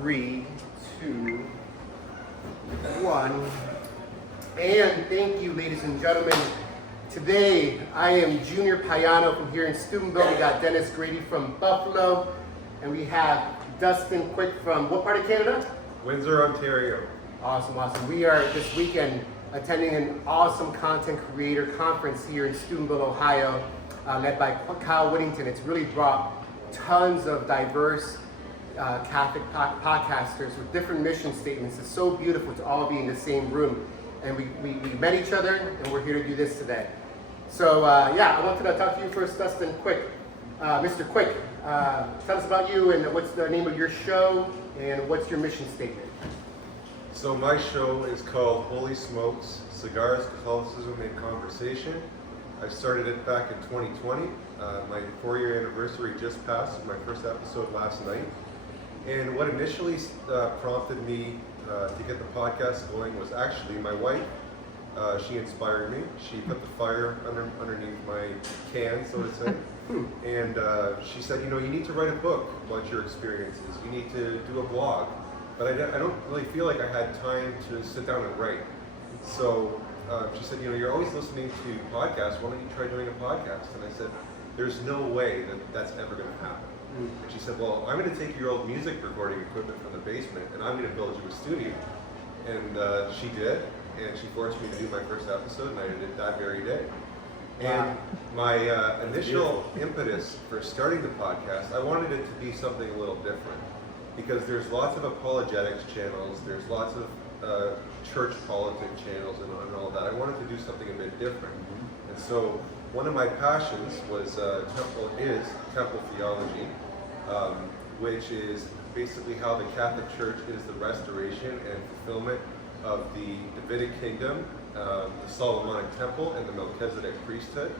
3, 2, 1. And thank you, ladies and gentlemen. Today, I am Junior Payano from here in Steubenville. We got Dennis Grady from Buffalo. And we have Dustin Quick from what part of Canada? Windsor, Ontario. Awesome, awesome. We are this weekend attending an awesome content creator conference here in Steubenville, Ohio, led by Kyle Whittington. It's really brought tons of diverse Catholic podcasters with different mission statements. It's so beautiful to all be in the same room. And we met each other, and we're here to do this today. So I wanted to talk to you first, Dustin Quick. Mr. Quick, tell us about you and what's the name of your show and what's your mission statement? So my show is called Holy Smokes, Cigars, Catholicism, and Conversation. I started it back in 2020. My 4-year anniversary just passed with my first episode last night. And what initially prompted me to get the podcast going was actually my wife. She inspired me. She put the fire underneath my can, so to say. And she said, you need to write a book about your experiences. You need to do a blog. But I don't really feel like I had time to sit down and write. So she said, you're always listening to podcasts. Why don't you try doing a podcast? And I said, there's no way that that's ever going to happen. And she said, well, I'm going to take your old music recording equipment from the basement and I'm going to build you a studio. And she did. And she forced me to do my first episode, and I did it that very day. And my initial impetus for starting the podcast, I wanted it to be something a little different. Because there's lots of apologetics channels, there's lots of church politics channels and all that. I wanted to do something a bit different. And so one of my passions was temple theology, which is basically how the Catholic Church is the restoration and fulfillment of the Davidic kingdom, the Solomonic temple, and the Melchizedek priesthood.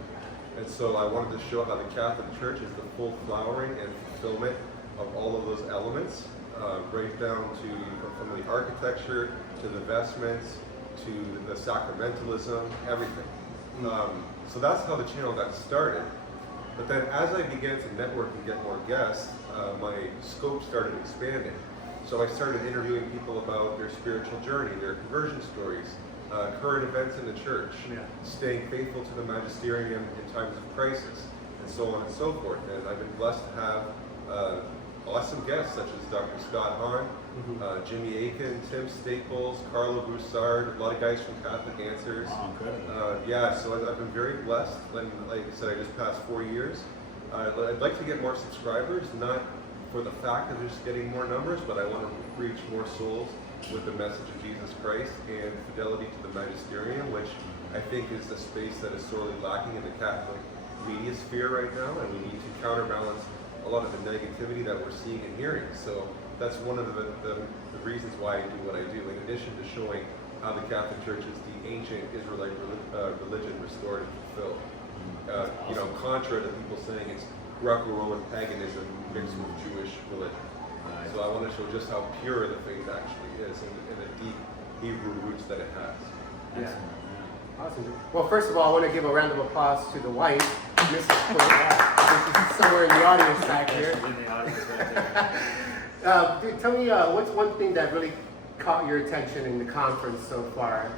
And so I wanted to show how the Catholic Church is the full flowering and fulfillment of all of those elements, right down to from the architecture to the vestments to the sacramentalism, everything. So that's how the channel got started. But then as I began to network and get more guests, my scope started expanding. So I started interviewing people about their spiritual journey, their conversion stories, current events in the church, staying faithful to the magisterium in times of crisis, and so on and so forth. And I've been blessed to have awesome guests such as Dr. Scott Hahn, Jimmy Aiken, Tim Staples, Carlo Broussard, a lot of guys from Catholic Answers. So I've been very blessed. And like I said, I just passed 4 years. I'd like to get more subscribers, not for the fact of just getting more numbers, but I want to reach more souls with the message of Jesus Christ and fidelity to the magisterium, which I think is the space that is sorely lacking in the Catholic media sphere right now, and we need to counterbalance a lot of the negativity that we're seeing and hearing. So that's one of the reasons why I do what I do, in addition to showing how the Catholic Church is the ancient Israelite religion restored and fulfilled. Contra to people saying it's Greco-Roman paganism mixed with Jewish religion. So I want to show just how pure the faith actually is and the deep Hebrew roots that it has. Yeah. Awesome. Well, first of all, I want to give a round of applause to the wife, Mrs. Quick. This is somewhere in the audience back here. Dude, tell me, what's one thing that really caught your attention in the conference so far?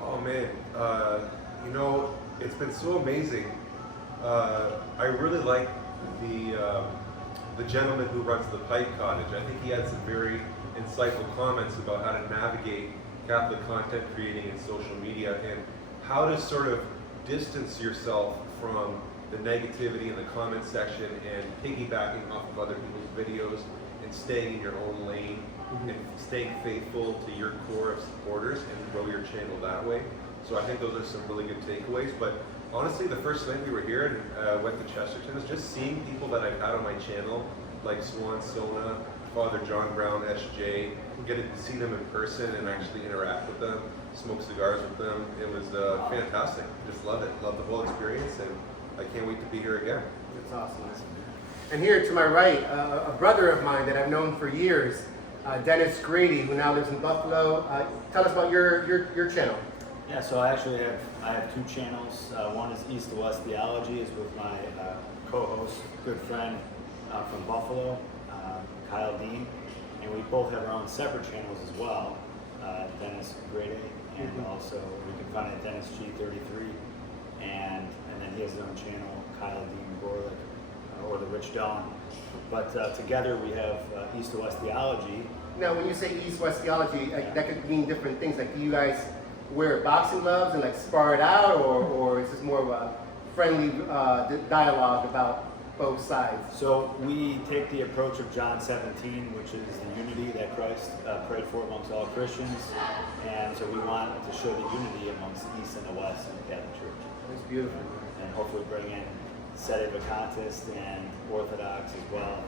Oh man, it's been so amazing. I really like the gentleman who runs the Pipe Cottage. I think he had some very insightful comments about how to navigate Catholic content creating in social media and how to sort of distance yourself from the negativity in the comment section and piggybacking off of other people's videos and staying in your own lane and staying faithful to your core of supporters and grow your channel that way. So I think those are some really good takeaways. But honestly, the first night we were here and went to Chesterton's, just seeing people that I've had on my channel, like Swan Sona, Father John Brown, SJ, getting to see them in person and actually interact with them, smoke cigars with them, it was fantastic. Just love it. Love the whole experience, and I can't wait to be here again. That's awesome. And here to my right, a brother of mine that I've known for years, Dennis Grady, who now lives in Buffalo. Tell us about your channel. Yeah, so I have 2 channels. One is East2West Theology, is with my co-host, good friend from Buffalo, Kyle Dean. we both have our own separate channels as well. Dennis Grade A, and also you can find it at Dennis G33, and then he has his own channel, Kyle Dean Gorlick, or the Rich Dawn. But together we have East2West Theology. Now, when you say East-West Theology, that could mean different things. Like, do you guys wear boxing gloves and like spar it out, or is this more of a friendly dialogue about both sides? So we take the approach of John 17, which is the unity that Christ prayed for amongst all Christians, and so we want to show the unity amongst the East and the West in the Catholic Church. It's beautiful. And hopefully bring in Sedevacantist and Orthodox as well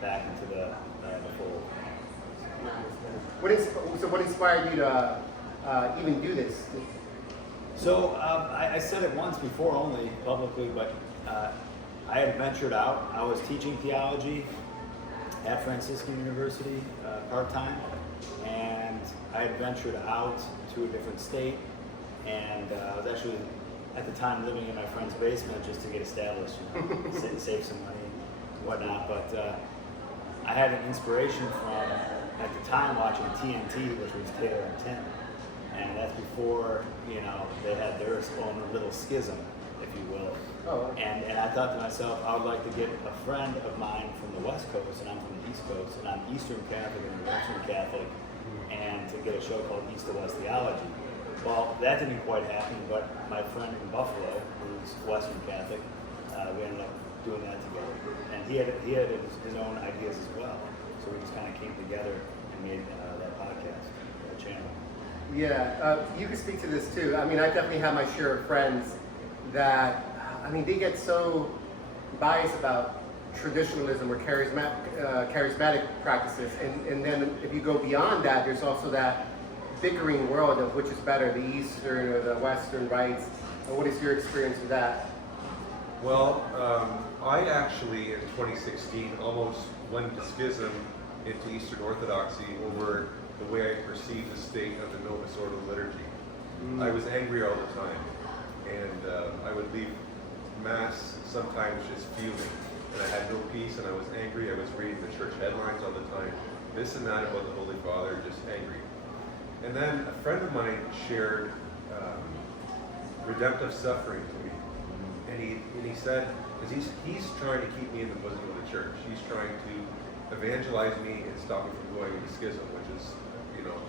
back into the fold. What inspired you to even do this? So I said it once before, only publicly, but I had ventured out. I was teaching theology at Franciscan University part-time, and I had ventured out to a different state, and I was actually at the time living in my friend's basement just to get established, save some money and whatnot. But I had an inspiration from, at the time, watching TNT, which was Taylor and Tim. And that's before, they had their own little schism, if you will. Oh. And I thought to myself, I would like to get a friend of mine from the West Coast, and I'm from the East Coast, and I'm Eastern Catholic and Western Catholic, and to get a show called East2West Theology. Well, that didn't quite happen, but my friend in Buffalo, who's Western Catholic, we ended up doing that together. And he had his own ideas as well. So we just kind of came together and made that podcast, that channel. Yeah, you can speak to this too. I mean, I definitely have my share of friends that, they get so biased about traditionalism or charismatic practices. And then if you go beyond that, there's also that bickering world of which is better, the Eastern or the Western rites. What is your experience with that? Well, I actually, in 2016, almost went into schism into Eastern Orthodoxy over the way I perceived the state of the Novus Ordo liturgy. I was angry all the time, and I would leave Mass sometimes just fuming, and I had no peace, and I was angry. I was reading the church headlines all the time, this and that about the Holy Father, just angry. And then a friend of mine shared redemptive suffering to me, and he said, because he's trying to keep me in the bosom of the church. He's trying to evangelize me and stop me from going into schism, which is,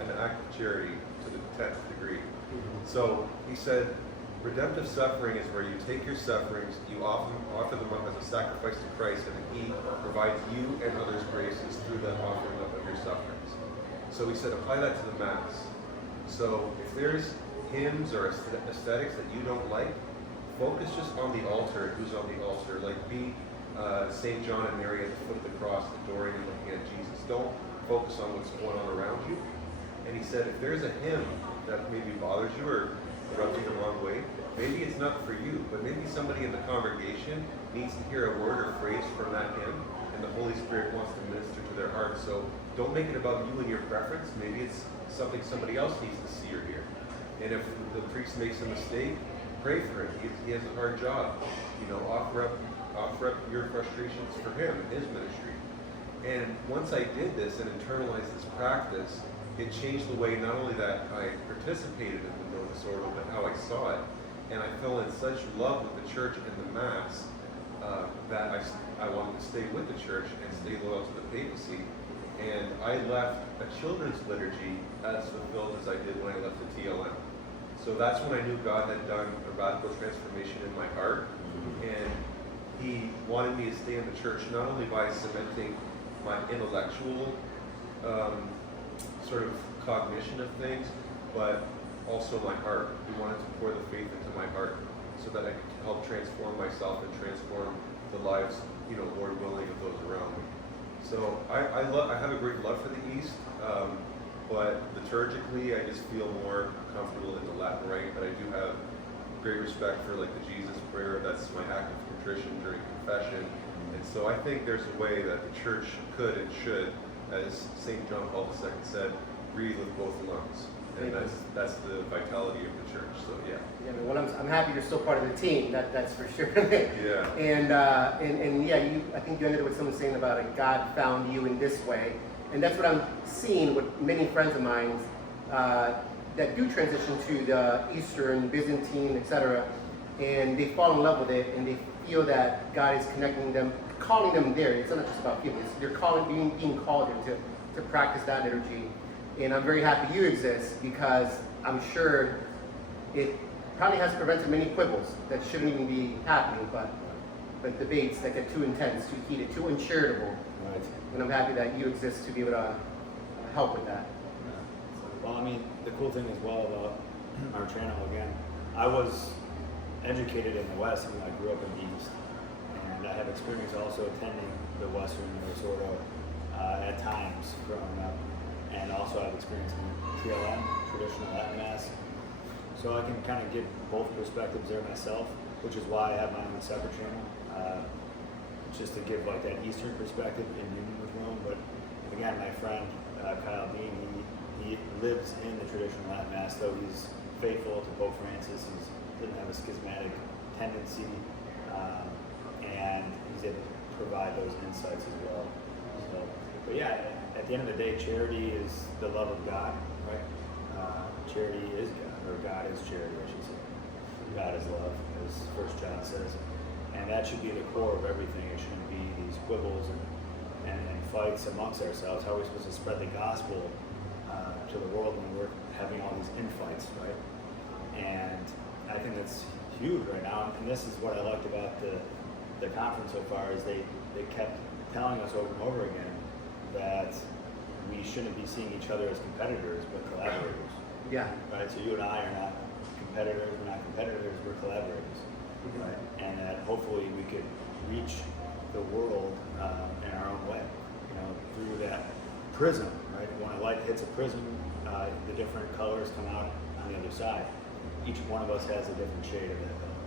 an act of charity to the 10th degree. So he said, redemptive suffering is where you take your sufferings, you offer them up as a sacrifice to Christ, and then He provides you and others graces through that offering up of your sufferings. So he said, apply that to the Mass. So if there's hymns or aesthetics that you don't like, focus just on the altar, who's on the altar. Like be St. John and Mary at the foot of the cross, adoring and looking at Jesus. Don't focus on what's going on around you. And he said, if there's a hymn that maybe bothers you or rubs you the wrong way, maybe it's not for you, but maybe somebody in the congregation needs to hear a word or phrase from that hymn, and the Holy Spirit wants to minister to their heart. So don't make it about you and your preference. Maybe it's something somebody else needs to see or hear. And if the priest makes a mistake, pray for him. He has a hard job. Offer up your frustrations for him and his ministry. And once I did this and internalized this practice, it changed the way not only that I participated in the Novus Ordo, but how I saw it. And I fell in such love with the church and the Mass that I wanted to stay with the church and stay loyal to the papacy. And I left a children's liturgy as fulfilled as I did when I left the TLM. So that's when I knew God had done a radical transformation in my heart. And He wanted me to stay in the church not only by cementing my intellectual sort of cognition of things, but also my heart. He wanted to pour the faith into my heart so that I could help transform myself and transform the lives, Lord willing, of those around me. So I have a great love for the East, but liturgically I just feel more comfortable in the Latin Rite, but I do have great respect for like the Jesus prayer. That's my act of contrition during confession. And so I think there's a way that the church could and should, as St. John Paul II said, breathe with both lungs. And that's the vitality of the church. So yeah. Well, I'm happy you're still part of the team. That's for sure. Yeah. And yeah, I think you ended with someone saying about God found you in this way. And that's what I'm seeing with many friends of mine that do transition to the Eastern, Byzantine, etc. And they fall in love with it, and they feel that God is connecting them, calling them there. It's not just about feelings. They're being called there to practice that liturgy. And I'm very happy you exist, because I'm sure it probably has prevented many quibbles that shouldn't even be happening, but debates that get too intense, too heated, too uncharitable. Right. And I'm happy that you exist to be able to help with that. Well, I mean, the cool thing as well about our channel, again, I was educated in the West. I mean, I grew up in the East, and I have experience also attending the Western Resort at times growing up, and also I have experience in TLM, traditional Latin Mass. So I can kind of get both perspectives there myself, which is why I have my own separate channel, just to give like that Eastern perspective in union with Rome. But again, my friend Kyle Dean, he lives in the traditional Latin Mass, though he's faithful to Pope Francis. He doesn't have a schismatic tendency, and he's able to provide those insights as well. So, but yeah, at the end of the day, charity is the love of God, right? Charity is God, or God is charity, I should say. God is love, as 1 John says. And that should be the core of everything. It shouldn't be these quibbles and fights amongst ourselves. How are we supposed to spread the gospel to the world when we're having all these infights, right? And I think that's huge right now. And this is what I liked about the conference so far, is they kept telling us over and over again that we shouldn't be seeing each other as competitors, but collaborators. Yeah. Right? So you and I are not competitors, we're not competitors, we're collaborators. Right? And that hopefully we could reach the world in our own way, through that prism, right? When a light hits a prism, the different colors come out on the other side. Each one of us has a different shade of that color.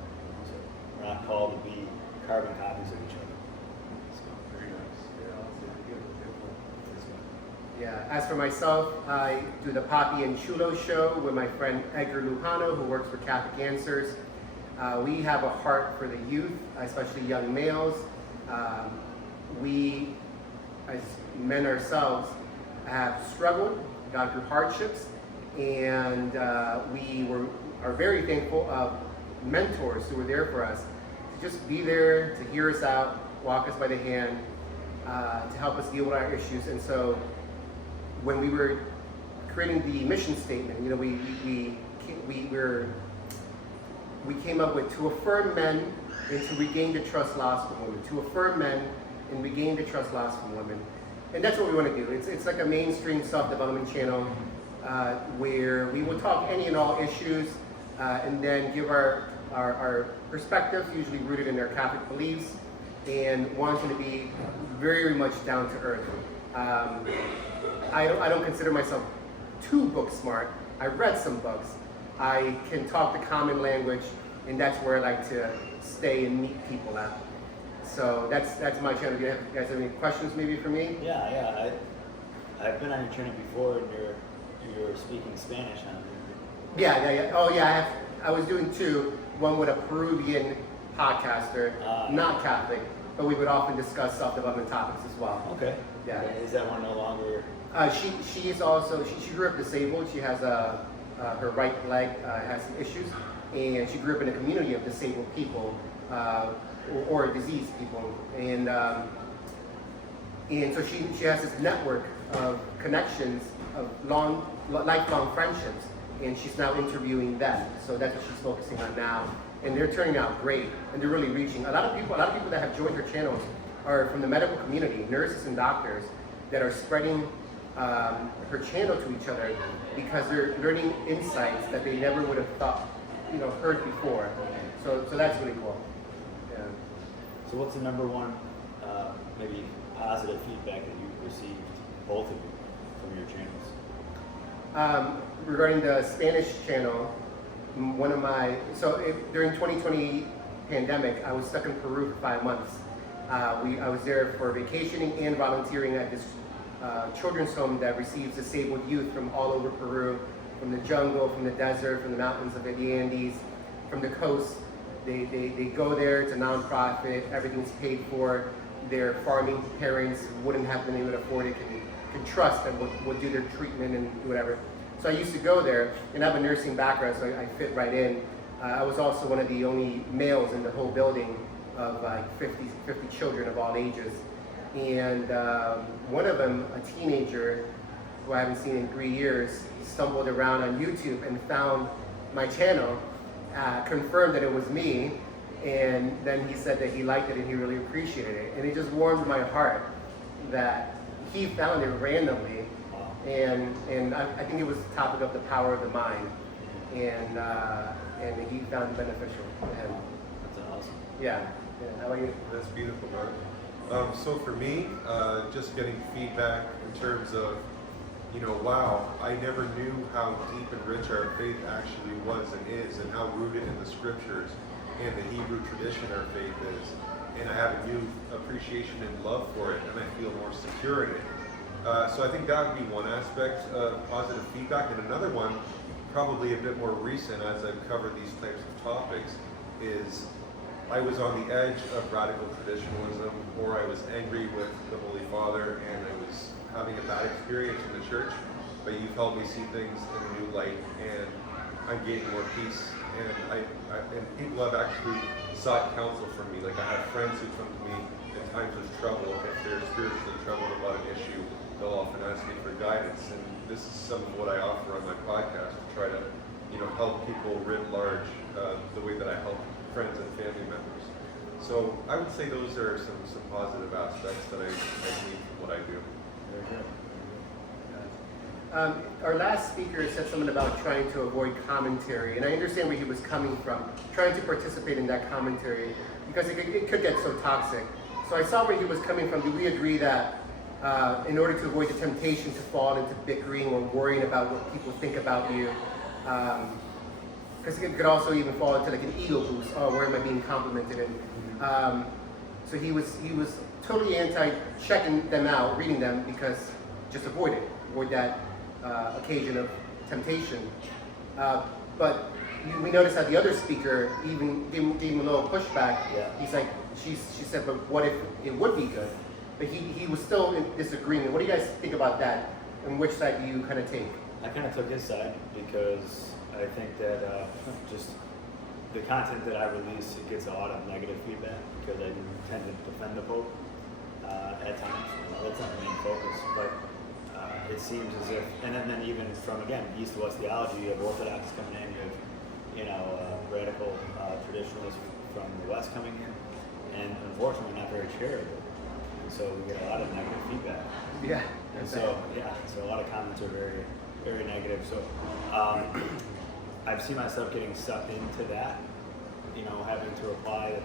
So we're not called to be carbon copies of each other. So, Very nice. Yeah, as for myself, I do the Papi and Chulo show with my friend Edgar Lupano, who works for Catholic Answers. We have a heart for the youth, especially young males. We, as men ourselves, have struggled, gone through hardships, and we are very thankful of mentors who were there for us, to just be there, to hear us out, walk us by the hand, to help us deal with our issues. And so when we were creating the mission statement, we came up with to affirm men and to regain the trust lost from women. To affirm men and regain the trust lost from women. And that's what we want to do. It's like a mainstream self-development channel where we will talk any and all issues and then give our perspectives, usually rooted in our Catholic beliefs, and wanting to be very much down to earth. I don't consider myself too book smart. I read some books. I can talk the common language, and that's where I like to stay and meet people at. So that's my channel. Do you guys have any questions maybe for me? Yeah. I've been on your channel before, and you're speaking Spanish on it. Yeah. Oh yeah, I was doing two. One with a Peruvian podcaster, not Catholic, but we would often discuss self-development topics as well. Okay. Yeah. Is that one no longer? She's also she grew up disabled. She has her right leg has some issues, and she grew up in a community of disabled people or diseased people, and so she has this network of connections of lifelong friendships, and she's now interviewing them. So that's what she's focusing on now, and they're turning out great, and they're really reaching a lot of people. A lot of people that have joined her channels are from the medical community, nurses and doctors that are spreading her channel to each other because they're learning insights that they never would have thought, heard before. So that's really cool. Yeah. So what's the number one, maybe positive feedback that you've received, both of you, from your channels? Regarding the Spanish channel, during 2020 pandemic, I was stuck in Peru for 5 months. I was there for vacationing and volunteering at this children's home that receives disabled youth from all over Peru, from the jungle, from the desert, from the mountains of the Andes, from the coast. They go there. It's a nonprofit. Everything's paid for. their farming parents wouldn't have been able to afford it can trust and would do their treatment and whatever. So I used to go there, and I have a nursing background, so I fit right in. I was also one of the only males in the whole building of like 50 children of all ages. And one of them, a teenager who I haven't seen in 3 years, stumbled around on YouTube and found my channel, confirmed that it was me, and then he said that he liked it and he really appreciated it. And it just warmed my heart that he found it randomly, and I think it was the topic of the power of the mind, and he found it beneficial to him. That's awesome. Yeah. How about you? That's beautiful, man. So for me, just getting feedback in terms of, wow, I never knew how deep and rich our faith actually was and is, and how rooted in the scriptures and the Hebrew tradition our faith is. And I have a new appreciation and love for it, and I feel more secure in it. So I think that would be one aspect of positive feedback. And another one, probably a bit more recent as I've covered these types of topics, is I was on the edge of radical traditionalism, or I was angry with the Holy Father, and I was having a bad experience in the church, but you've helped me see things in a new light, and I'm gaining more peace. And and people have actually sought counsel from me. Like, I have friends who come to me in times of trouble. If they're spiritually troubled about an issue, they'll often ask me for guidance. And this is some of what I offer on my podcast, to try to, help people writ large the way that I help friends and family members. So I would say those are some positive aspects that I need from what I do. Very good. Our last speaker said something about trying to avoid commentary, and I understand where he was coming from, trying to participate in that commentary, because it could get so toxic. So I saw where he was coming from. Do we agree that in order to avoid the temptation to fall into bickering or worrying about what people think about you, because it could also even fall into like an ego boost, oh, where am I being complimented? And so he was totally anti checking them out, reading them, because just avoid that occasion of temptation. But we noticed that the other speaker even gave him a little pushback. Yeah. He's like, she said, but what if it would be good? But he was still in disagreement. What do you guys think about that? And which side do you kind of take? I kind of took his side because I think that just the content that I release, it gets a lot of negative feedback because I do tend to defend the Pope at times. That's not the main focus, but it seems as if, and then even from, again, East2West Theology, you have Orthodox coming in, you have, radical traditionalists from the West coming in, and unfortunately not very charitable. And so we get a lot of negative feedback. Yeah. And so a lot of comments are very, very negative. So I've seen myself getting sucked into that, having to reply, it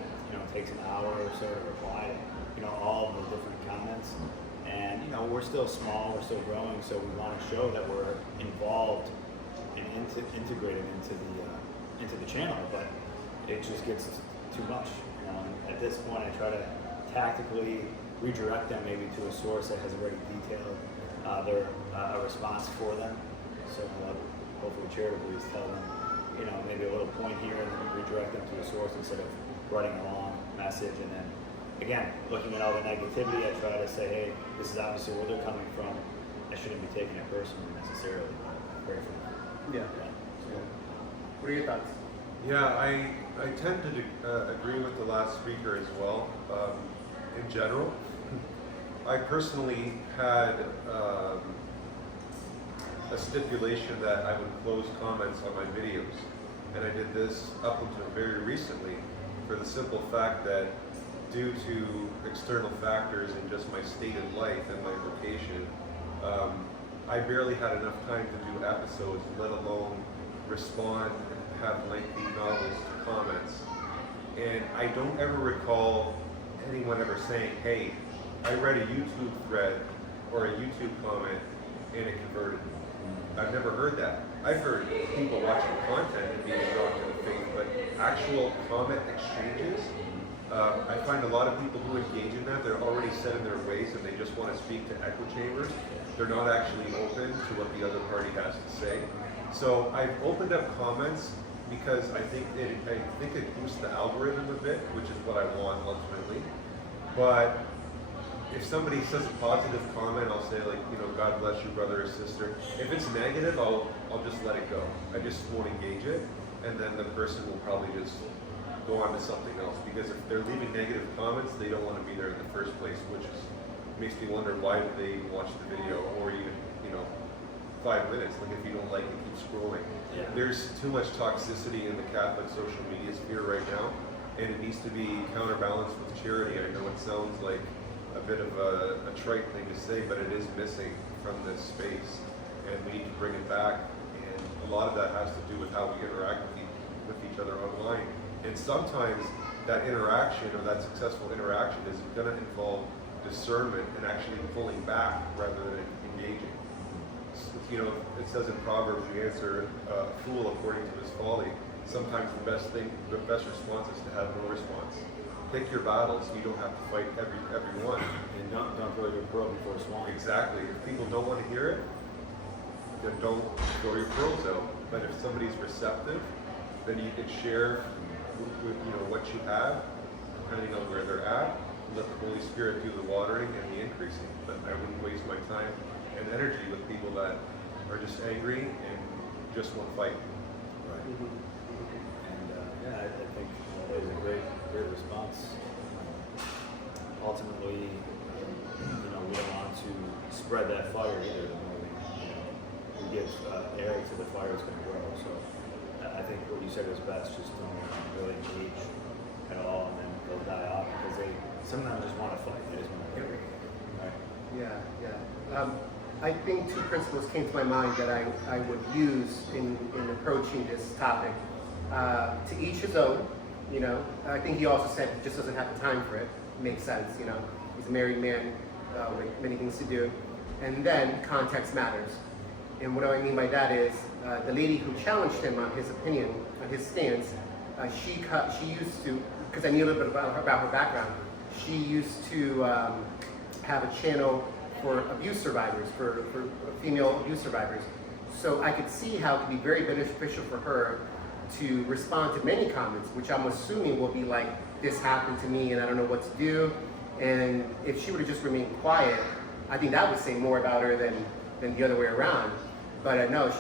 takes an hour or so to reply, all of the different comments. And, we're still small, we're still growing, so we want to show that we're involved and integrated into the channel, but it just gets too much. At this point, I try to tactically redirect them maybe to a source that has already detailed a response for them. So hopefully charitably tell them, maybe a little point here and then redirect them to a source instead of writing a long message. And then, again, looking at all the negativity, I try to say, hey, this is obviously where they're coming from. I shouldn't be taking it personally necessarily. Pray for them. Yeah. So, what are your thoughts? Yeah, I tend to agree with the last speaker as well. In general, I personally had a stipulation that I would close comments on my videos, and I did this up until very recently for the simple fact that due to external factors in just my state of life and my vocation, I barely had enough time to do episodes, let alone respond and have lengthy novels to comments. And I don't ever recall anyone ever saying, hey, I read a YouTube thread or a YouTube comment and it converted me. I've never heard that. I've heard people watching content and being drawn to the faith, but actual comment exchanges, I find a lot of people who engage in that, they're already set in their ways and they just want to speak to echo chambers. They're not actually open to what the other party has to say. So I've opened up comments because I think it boosts the algorithm a bit, which is what I want ultimately. But if somebody says a positive comment, I'll say like, you know, God bless you, brother or sister. If it's negative, I'll just let it go. I just won't engage it, and then the person will probably just go on to something else. Because if they're leaving negative comments, they don't want to be there in the first place, which is makes me wonder why did they even watch the video, or even 5 minutes. Like if you don't like it, keep scrolling. Yeah. There's too much toxicity in the Catholic social media sphere right now, and it needs to be counterbalanced with charity. I know it sounds like a bit of a trite thing to say, but it is missing from this space, and we need to bring it back. And a lot of that has to do with how we interact with each other online. And sometimes that interaction, or that successful interaction, is going to involve discernment and actually pulling back rather than engaging. You know, it says in Proverbs, you answer a fool according to his folly. Sometimes the best response is to have no response. Pick your battles. You don't have to fight every one. And don't throw your pearl before swine. Exactly. If people don't want to hear it, then don't throw your pearls out. But if somebody's receptive, then you can share what you have, depending on where they're at. Let the Holy Spirit do the watering and the increasing. But I wouldn't waste my time and energy with people that are just angry and just want to fight. Right. And I think that was a great response. Ultimately, we don't want to spread that fire either. The more we give air to the fire, it's going to grow. So I think what you said was best. Just don't really engage at all, and then they'll die off because they sometimes just want to fight. They just want to hear it. Right? Yeah. I think two principles came to my mind that I would use in approaching this topic. To each his own, I think he also said he just doesn't have the time for it. Makes sense, He's a married man with many things to do. And then context matters. And what do I mean by that is the lady who challenged him on his opinion, on his stance, she used to, because I knew a little bit about her background, she used to have a channel for abuse survivors, for female abuse survivors. So I could see how it could be very beneficial for her to respond to many comments, which I'm assuming will be like, this happened to me and I don't know what to do. And if she would have just remained quiet, I think that would say more about her than the other way around. But no,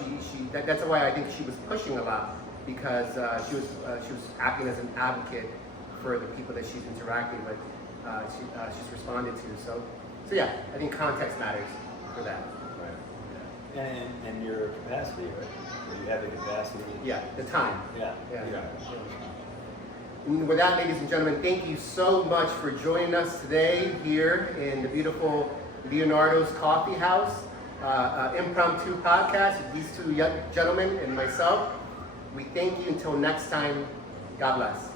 that's why I think she was pushing a lot, because she was acting as an advocate for the people that she's interacting with, she's responded to. So yeah, I think context matters for that. Right. And your capacity, right? You have the capacity. Yeah, the time. Yeah. And with that, ladies and gentlemen, thank you so much for joining us today here in the beautiful Leonardo's Coffee House, impromptu podcast with these two gentlemen and myself. We thank you until next time. God bless.